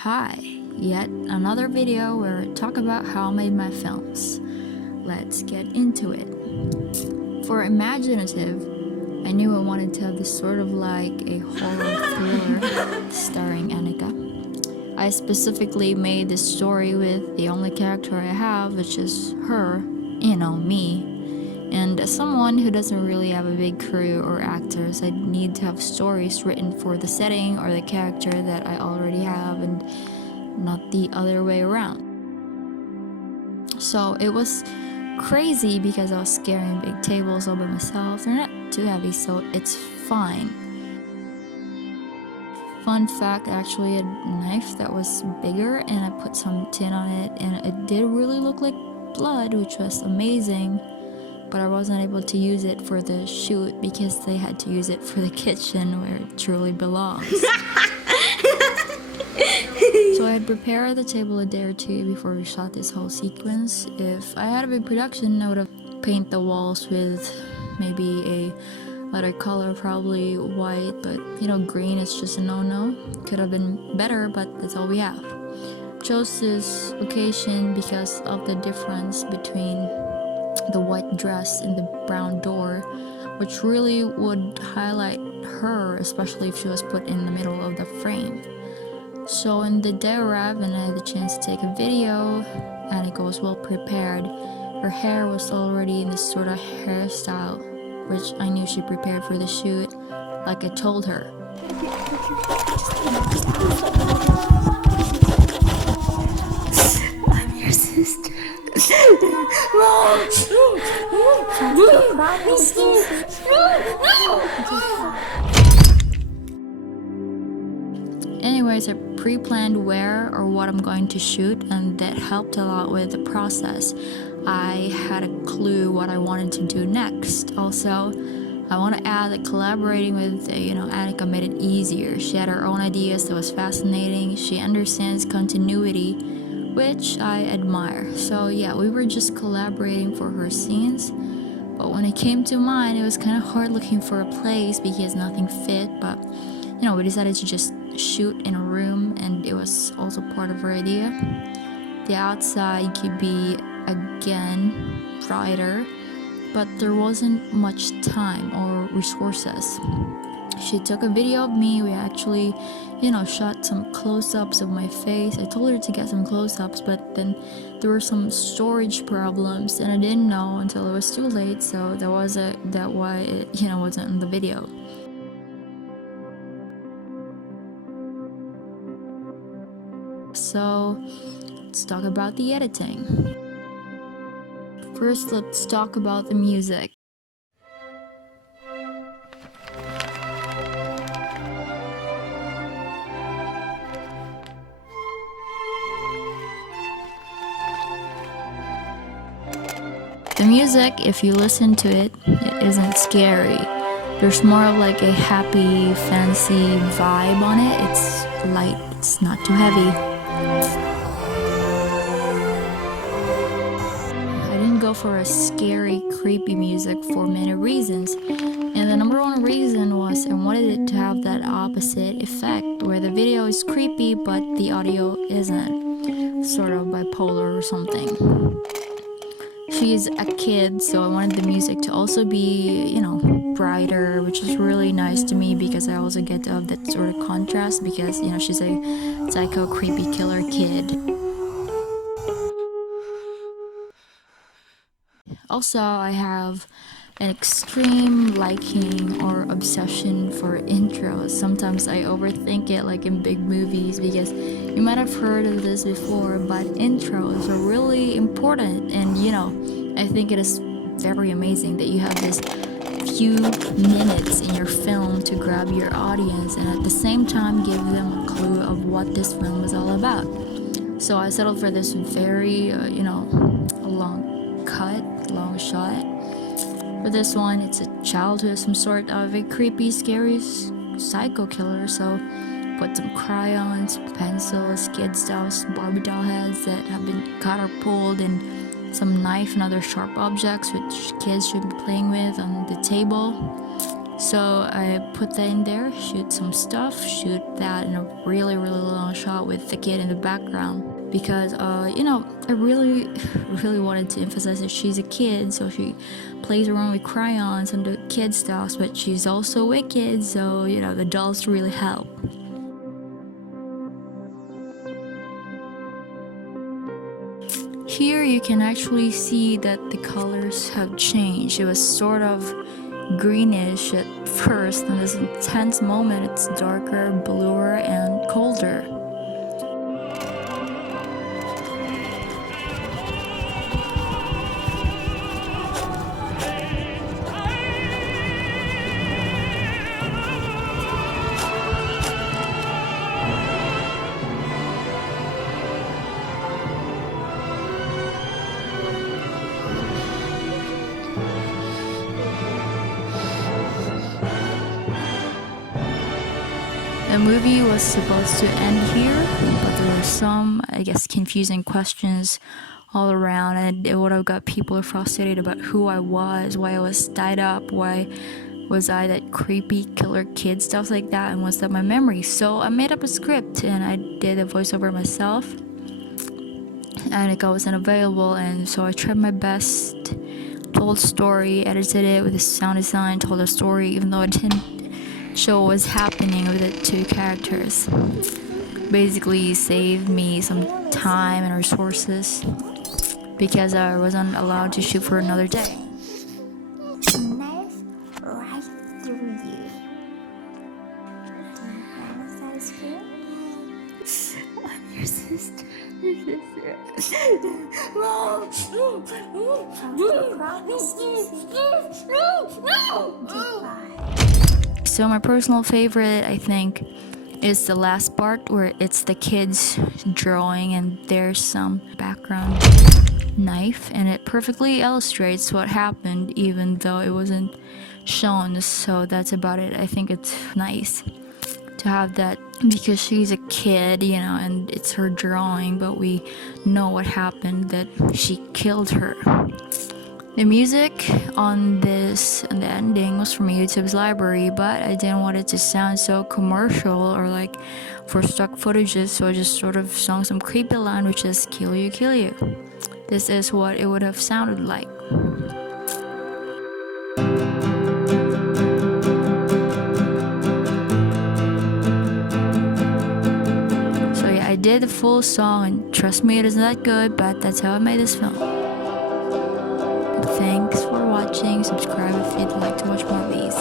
Hi, yet another video where I talk about how I made my films. Let's get into it. For Imaginative, I knew I wanted to have this sort of like a horror thriller starring Annika. I specifically made this story with the only character I have, which is her, me. And as someone who doesn't really have a big crew or actors, I need to have stories written for the setting or the character that I already have and not the other way around. So it was crazy because I was carrying big tables all by myself. They're not too heavy, so it's fine. Fun fact, I actually had a knife that was bigger and I put some tin on it and it did really look like blood, which was amazing. But I wasn't able to use it for the shoot because they had to use it for the kitchen where it truly belongs. So I had prepared the table a day or two before we shot this whole sequence. If I had a big production, I would have painted the walls with maybe a lighter color, probably white, but green is just a no-no. Could have been better, but that's all we have. Chose this location because of the difference between the white dress and the brown door, which really would highlight her, especially if she was put in the middle of the frame. So when the day arrived and I had the chance to take a video, Annika was well prepared. Her hair was already in this sort of hairstyle, which I knew she prepared for the shoot, like I told her. I'm your sister. Anyways, I pre-planned where or what I'm going to shoot, and that helped a lot with the process. I had a clue what I wanted to do next. Also, I want to add that collaborating with Annika made it easier. She had her own ideas that was fascinating. She understands continuity, which I admire. So yeah, we were just collaborating for her scenes. But when it came to mine, it was kind of hard looking for a place because nothing fit. But we decided to just shoot in a room, and it was also part of her idea. The outside could be again brighter, but there wasn't much time or resources. She took a video of me. We actually shot some close-ups of my face. I told her to get some close-ups, but then there were some storage problems and I didn't know until it was too late, so that why it wasn't in the video. So let's talk about the editing. First, let's talk about the music. The music, if you listen to it, it isn't scary. There's more of like a happy, fancy vibe on it. It's light, it's not too heavy. I didn't go for a scary, creepy music for many reasons. And the number one reason was I wanted it to have that opposite effect where the video is creepy but the audio isn't. Sort of bipolar or something. She's a kid, so I wanted the music to also be, brighter, which is really nice to me because I also get to have that sort of contrast because, she's a psycho, creepy killer kid. Also, I have an extreme liking or obsession for intros. Sometimes I overthink it like in big movies because you might have heard of this before, but intros are really important, and I think it is very amazing that you have this few minutes in your film to grab your audience and at the same time give them a clue of what this film is all about. So I settled for this very long shot. For this one, it's a child who is some sort of a creepy, scary psycho killer, so put some crayons, pencils, kids' dolls, Barbie doll heads that have been cut or pulled, and some knife and other sharp objects which kids should be playing with on the table. So I put that in there, shoot some stuff, shoot that in a really, really long shot with the kid in the background. Because, I really, really wanted to emphasize that she's a kid, so she plays around with crayons and the kid stuff, but she's also wicked, so, the dolls really help. Here you can actually see that the colors have changed. It was sort of greenish at first, and this intense moment it's darker, bluer, and colder. The movie was supposed to end here, but there were some, confusing questions all around, and it would have got people frustrated about who I was, why I was tied up, why was I that creepy killer kid, stuff like that, and was that my memory? So I made up a script and I did a voiceover myself, and it wasn't available, and so I tried my best, told a story, edited it with the sound design, told a story, even though I didn't show what was happening with the two characters. Basically saved me some time and resources because I wasn't allowed to shoot for another day. Knife right through you. That is good. I'm your sister. Mom! So my personal favorite, I think, is the last part where it's the kids drawing and there's some background knife, and it perfectly illustrates what happened even though it wasn't shown. So that's about it. I think it's nice to have that because she's a kid, and it's her drawing, but we know what happened, that she killed her. The music on this and the ending was from YouTube's library, but I didn't want it to sound so commercial or like for stock footages, so I just sort of sung some creepy line, which is "kill you, kill you." This is what it would have sounded like. So yeah, I did the full song, and trust me, it isn't that good, but that's how I made this film. Thanks for watching. Subscribe if you'd like to watch more of these.